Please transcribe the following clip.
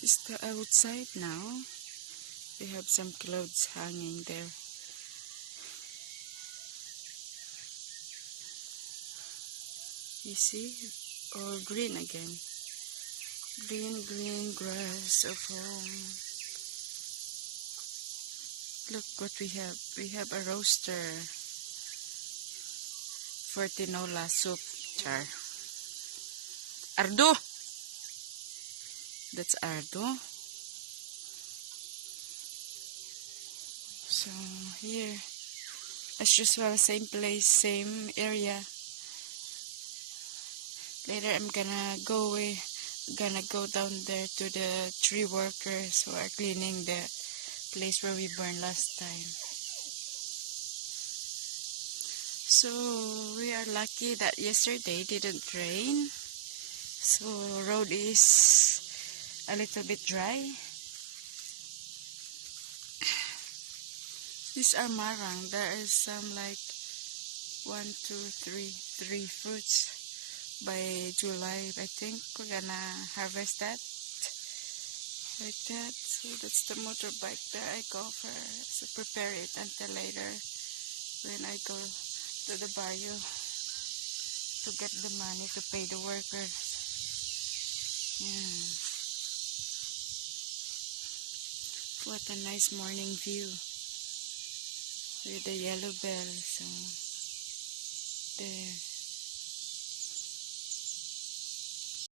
This is the outside now. We have some clothes hanging there. You see, all green again. Green, green grass of home. Look what we have. We have a roaster for tinola soup. Char. Ardo! That's Ardo. So here, as usual, same place, same area. Later I'm gonna go down there to the tree workers who are cleaning the place where we burned last time. So we are lucky that yesterday didn't rain, so road is a little bit dry. These are marang. There is some like 1, 2, 3, 3 fruits. By July, I think we're gonna harvest that like that. So that's the motorbike that I go for. So prepare it until later when I go to the barrio to get the money to pay the workers. Yeah. What a nice morning view with the yellow bell. So there.